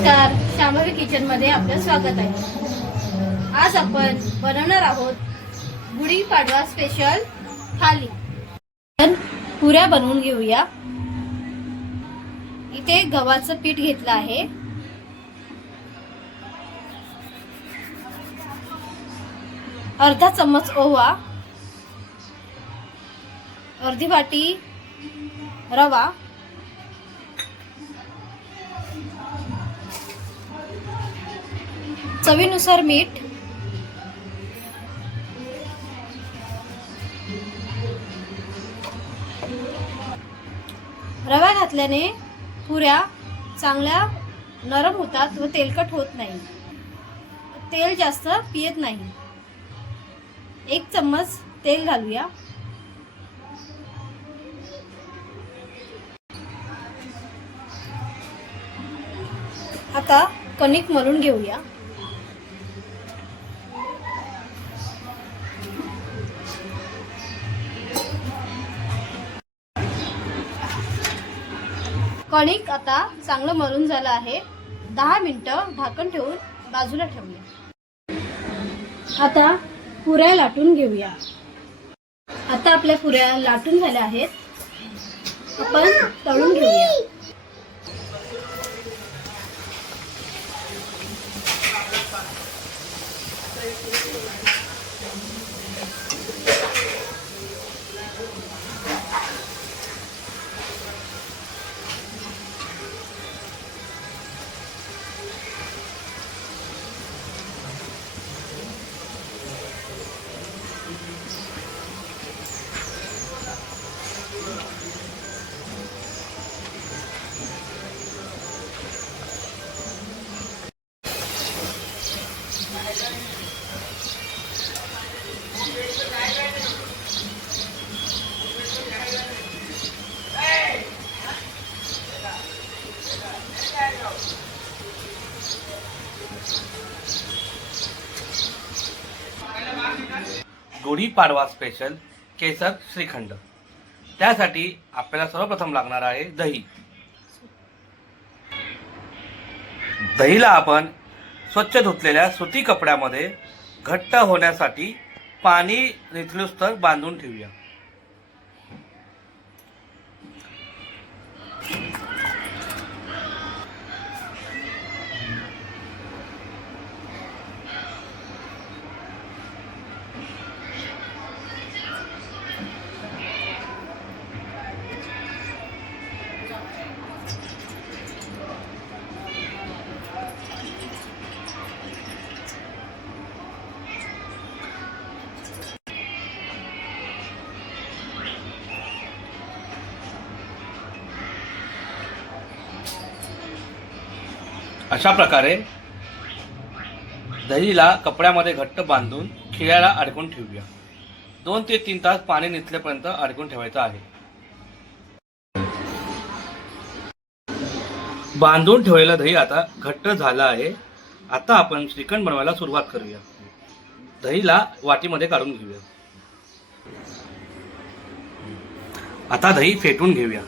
नमस्कार, शांभवी किचन मध्ये आपलं स्वागत आहे। आज आपण बनवणार आहोत गुढीपाडवा स्पेशल थाली। तर पुऱ्या बनवून घेऊया। इथे गव्हाचं पीठ घेतलं आहे, अर्धा चम्मच ओवा, अर्धी वाटी रवा, चवीनुसार मीठ, रवा घातल्याने पुऱ्या चांगल्या नरम होतात व तेलकट होत नाही, तेल जास्त पियत नाही। 1 चम्मच तेल घालूया। आता कणिक मळून घेऊया। कणिक आता चांगलं मळून झालं आहे। 10 मिनिटं झाकण ठेवून बाजूला ठेवूया। आता पुऱ्या लाटून घेऊया। आता आपल्या पुऱ्या लाटून झाल्या आहेत, आपण तळून घेऊया। गुढीपाडवा स्पेशल केसर श्रीखंड। त्यासाठी आपल्याला सर्वप्रथम लागणार आहे दही। दहीला आपण स्वच्छ धुतलेल्या सुती कपड्यामध्ये घट्ट होण्यासाठी पाणी निथळूस्तर बांधून ठेवूया। अशा प्रकारे दहीला कपड्यामध्ये घट्ट बांधून खिळ्याला अडकून ठेवूया। 2 ते 3 तास पाणी निथळेपर्यंत अडकून ठेवायचं आहे। बांधून ठेवलेलं दही आता घट्ट झालं आहे। आता आपण श्रीखंड बनवायला सुरुवात करूया। दहीला वाटीमध्ये काढून घेऊया। आता दही फेटून घेऊया।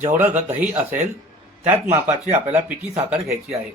जेवढं दही असेल त्याच मापाची आपल्याला पिठी साखर घ्यायची आहे।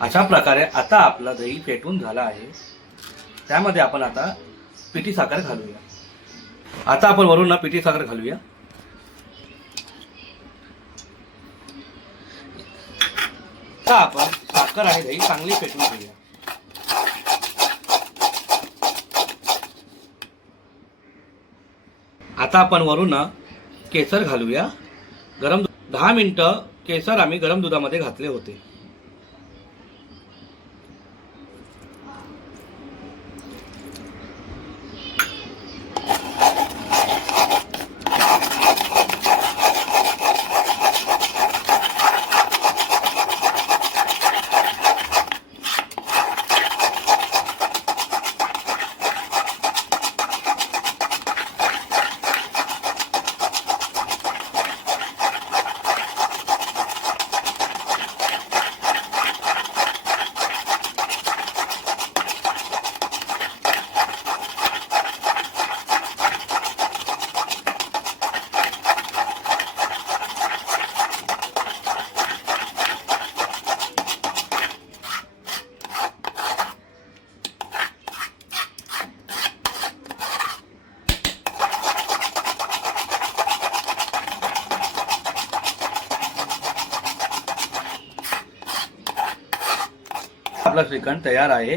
अशा प्रकारे आता आपलं दही फेटून झालं आहे. त्यामध्ये आपण आता पिठी साखर घालूया. आता आपण वरून पिठी साखर घालूया. आता आपण साखर आणि दही चांगली फेटून घेऊया. आता आपण वरून केसर घालूया. 10 मिनिटं केसर आम्ही गरम दुधामध्ये घातले होते. आपला श्रीखंड तयार आहे.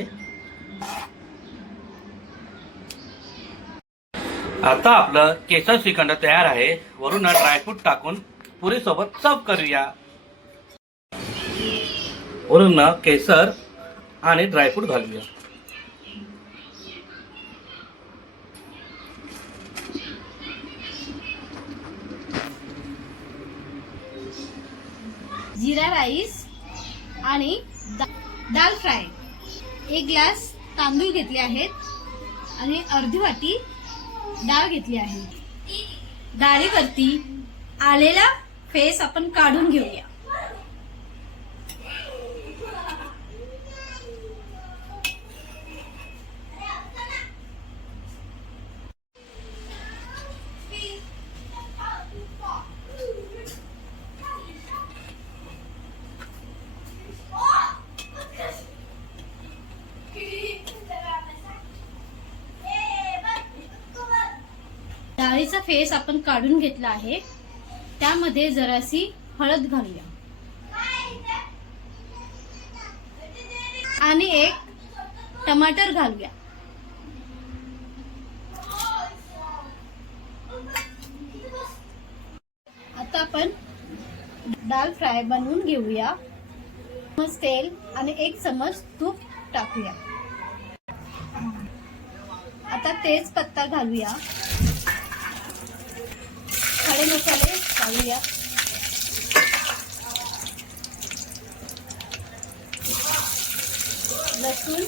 आता आपलं केसर श्रीखंड तयार आहे. वरून ड्रायफ्रूट टाकून पुरी सोबत सर्व करूया. वरून केसर आणि ड्रायफ्रूट घालूया. जीरा राईस आणि दाल फ्राय. 1 ग्लास तांदूळ घेतले आहेत आणि अर्धी वाटी डाळ घेतली आहे. डाळीवरती आलेला फेस आपण काढून घेऊया. डाळीचा फेस आपण काढून घेतला आहे. त्यामध्ये जरासी हळद घालूया आणि 1 टमाटर घालूया. आता आपण दाल फ्राय बनवून घेऊया. चमच तेल आणि 1 चमच तूप टाकूया. आता तेजपत्ता घालूया. खडे मसाले घालूया. लसूण,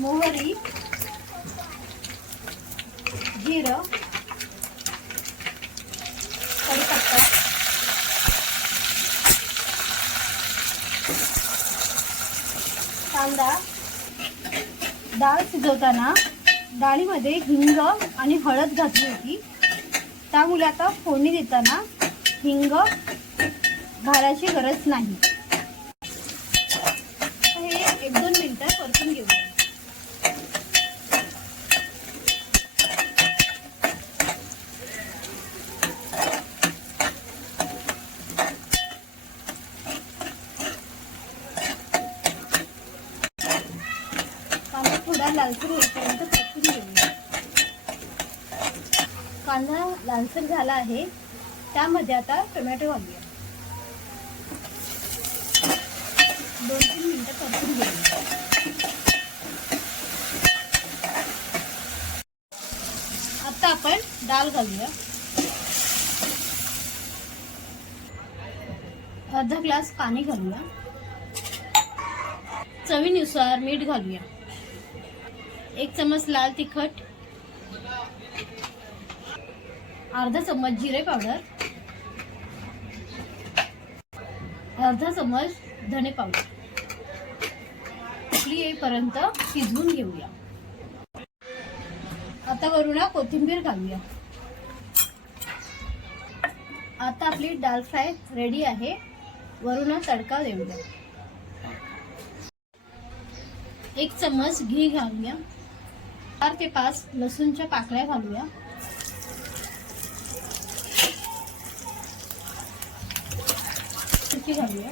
मोहरी, जिरं, कढीपत्ता, कांदा. डाळ शिजवताना डाळीमध्ये हिंग आणि हळद घातली होती. त्यामुळे आता फोडणी देताना हिंग घालायची गरज नाही. हे 1-2 मिनिटं परतून घेऊया. कांदा थोडा लालसर होईपर्यंत परतून घेऊया. कांदा लालसर झाला आहे. त्यामध्ये आता टोमॅटो घालूया. 2-3 मिनिटं परतून घेऊया. आता आपण डाळ घालूया. अर्धा ग्लास पाणी घालूया. चवीनुसार मीठ घालूया. 1 चमच लाल तिखट, अर्धा चमच जिरे पावडर, अर्धा चमच धने पावडर. उकळी येईपर्यंत शिजवून घेऊया. आता वरून कोथिंबीर घालूया. आता आपली दाल फ्राय रेडी आहे. वरून तडका देऊया. 1 चम्मच घी घालूया. 4 ते 5 लसूणच्या पाकळ्या घालूया. घालूया.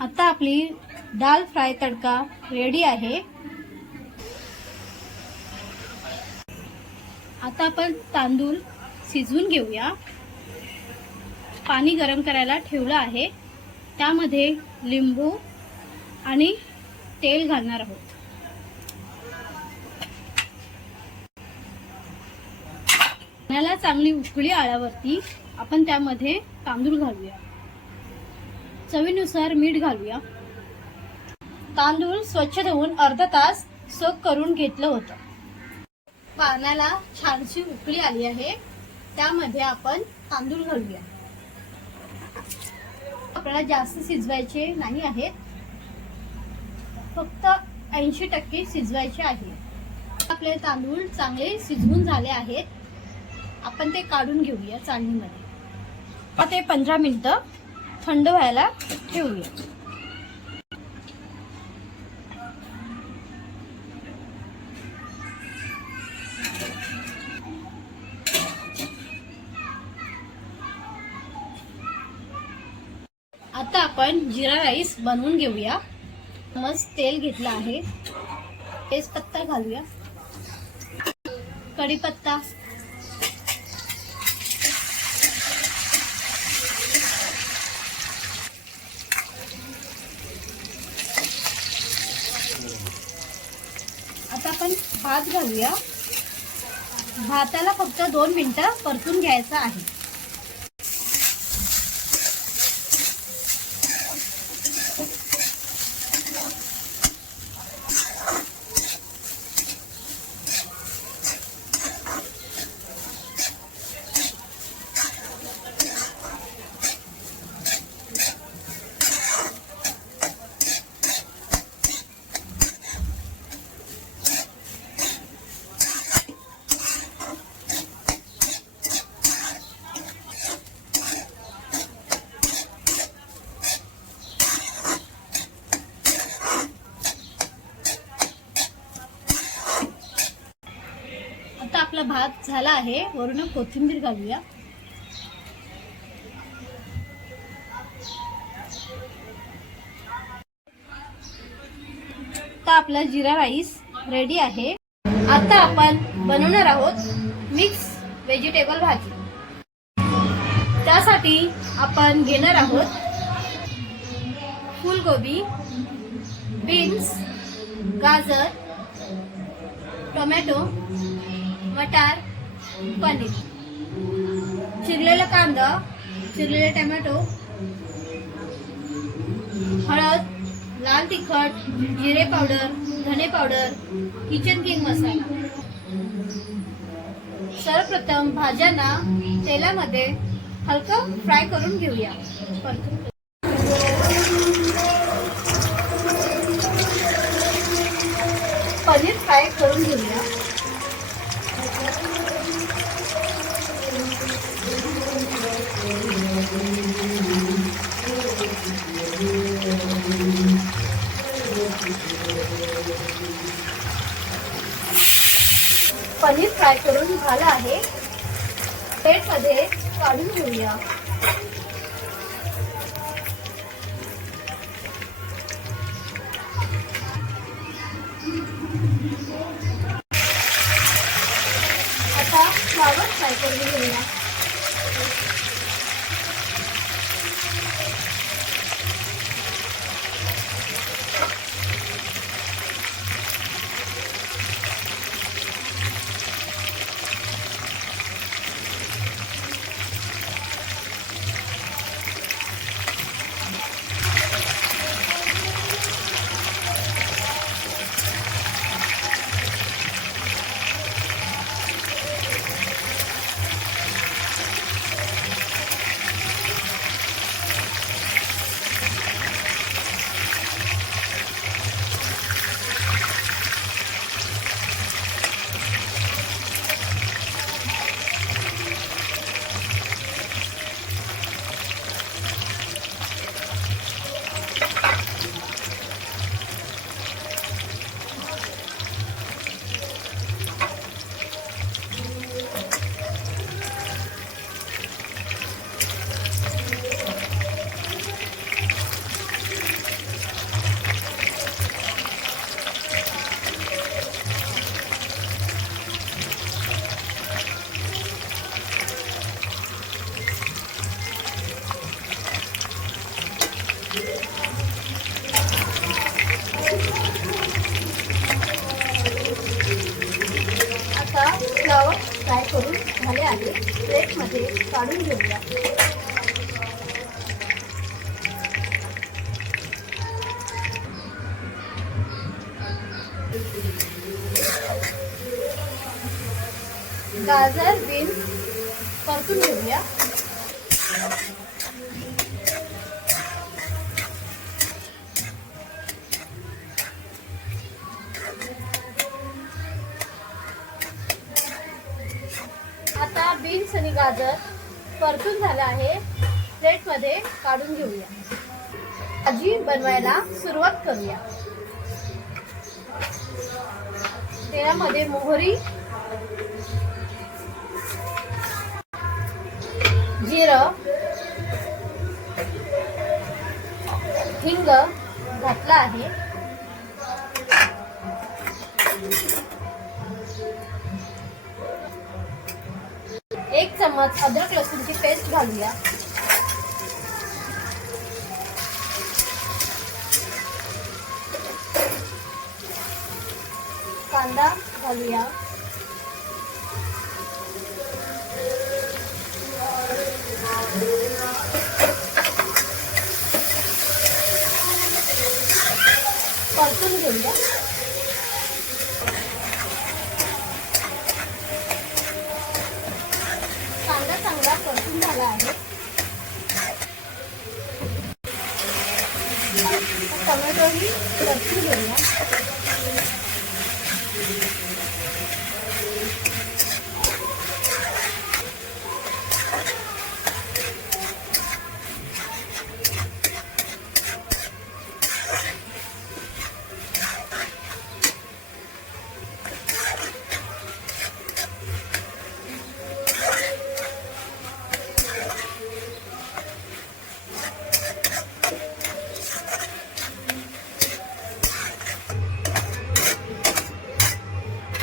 आता आपली दाल फ्राय तडका रेडी आहे. आता आपण तांदूळ शिजवून घेऊया. पाणी गरम करायला ठेवलं आहे. त्यामध्ये लिंबू आणि तेल घालणार आहोत. पाण्याला चांगली उकळी आल्यावरती आपण त्यामध्ये तांदूळ घालूया. चवीनुसार मीठ घालूया. तांदूळ स्वच्छ धुवून अर्धा तास सोक करून घेतलं होतं. पाण्याला छानशी उकळी आली आहे. त्यामध्ये आपण तांदूळ घालूया. आपल्याला जास्त शिजवायचे नाही आहेत. फक्त 80% शिजवायचे आहे. आपले तांदूळ चांगले शिजवून झाले आहेत. आपण ते काढून घेऊया चाळणीमध्ये. आता ते 15 मिनिटं थंड व्हायला ठेवूया. आता आपण जिरा राईस बनवून घेऊया. मस्त तेल घेतलं आहे. तेजपत्ता घालूया. कढीपत्ता, आता आपण भात घालूया. भाताला फक्त 2 मिनिटं परतून घ्यायचं आहे. आता आपला भात झाला आहे. वरून कोथिंबीर घालूया. आता आपला जिरा राईस रेडी आहे. आता आपण बनवणार आहोत मिक्स व्हेजिटेबल भाजी. त्यासाठी आपण घेणार आहोत फुलगोबी, बीन्स, गाजर, टोमॅटो, मटार, पनीर, चिरलेला कांदा, चिरलेले टोमॅटो, हळद, लाल तिखट, जिरे पावडर, धने पावडर, किचन किंग मसाला. सर्वप्रथम भाज्यांना तेलामध्ये हलकं फ्राय करून घेऊया. पनीर फ्राय करून घेऊया. पनीर फ्राय करून झालं आहे. प्लेटमध्ये काढून घेऊया. आता फ्लावर फ्राय करून घेऊया. आहे, प्लेटमध्ये काढून घेऊया. गाजर बीन्स परतून घेऊया. आता बीन्स आणि गाजर परतून झालं आहे, प्लेटमध्ये काढून घेऊया. भाजी बनवायला सुरुवात करूया. तेलामध्ये मोहरी, जिरं, हिंग घातला आहे. एक चम्मच अद्रक लसूणची पेस्ट घालूया. कांदा घालूया. परतून घेऊया. कांदा चांगला परतून झाला आहे. टोमॅटोही परतून घेऊया.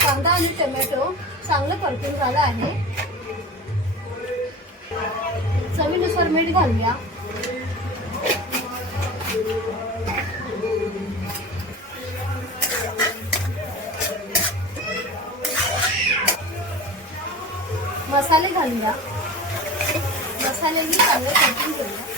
कांदा आणि टोमॅटो चांगलं परतून झालं आहे. चवीनुसार मीठ घालूया. मसाले घालूया. मसालेही चांगले परतून घेऊया.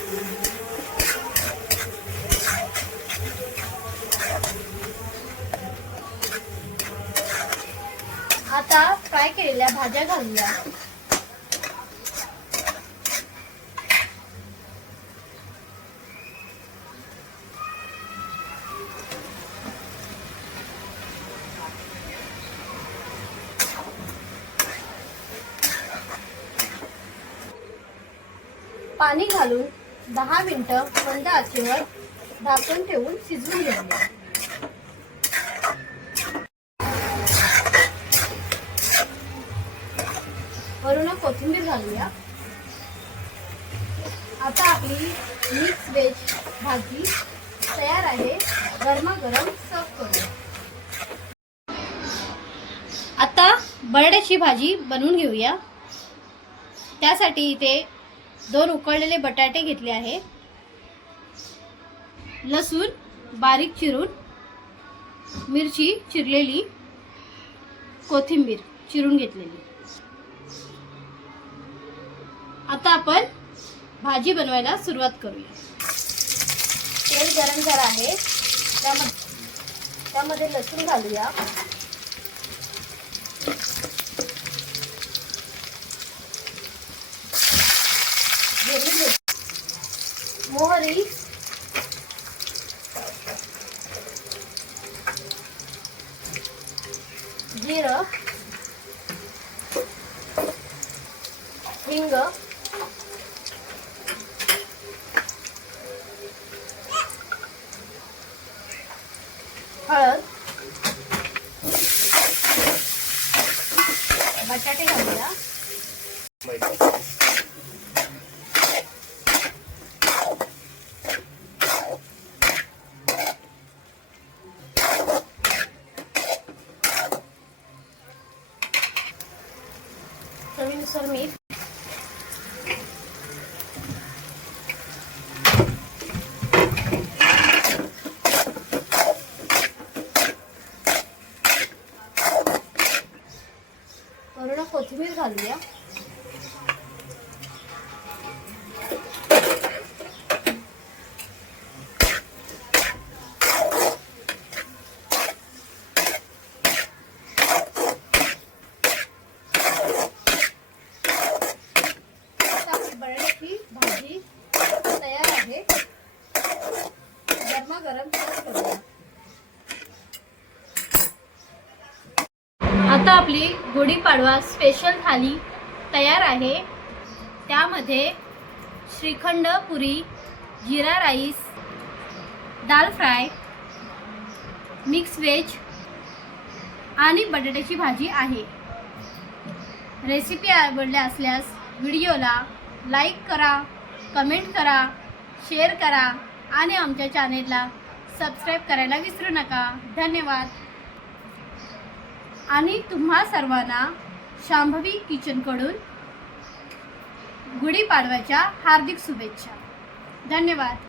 आता फ्राय केलेल्या भाज्या घालूया. पाणी घालून 10 मिनिटं मंद आचेवर झाकण ठेवून शिजवून घेऊया. वरून कोथिंबीर घालूया. आता आपली मिक्स व्हेज भाजी तयार आहे. गरमागरम सर्व करूया. आता बटाट्याची भाजी बनवून घेऊया. त्यासाठी इथे 2 उकळलेले बटाटे घेतले आहे. लसूण बारीक चिरून, मिरची चिरलेली, कोथिंबीर चिरून घेतलेली. आता आपण भाजी बनवायला सुरुवात करूया. तेल गरम झालं आहे. त्यामध्ये लसूण घालूया. मोहरी, जिरं, हिंग, हळद, बटाटे घालूया. चवीनुसार मीठ. वरून कोथिंबीर घालूया. आता आपली गुढीपाडवा स्पेशल थाली तयार आहे. त्यामध्ये श्रीखंड पुरी, जिरा राईस, दाल फ्राय, मिक्स व्हेज आणि बटाट्याची भाजी आहे. रेसिपी आवडली असल्यास व्हिडिओला लाईक करा, कमेंट करा, शेअर करा आणि आमच्या चॅनेलला सबस्क्राईब करायला विसरू नका. धन्यवाद. आणि तुम्हा सर्वांना शांभवी किचनकडून गुढीपाडव्याच्या हार्दिक शुभेच्छा. धन्यवाद.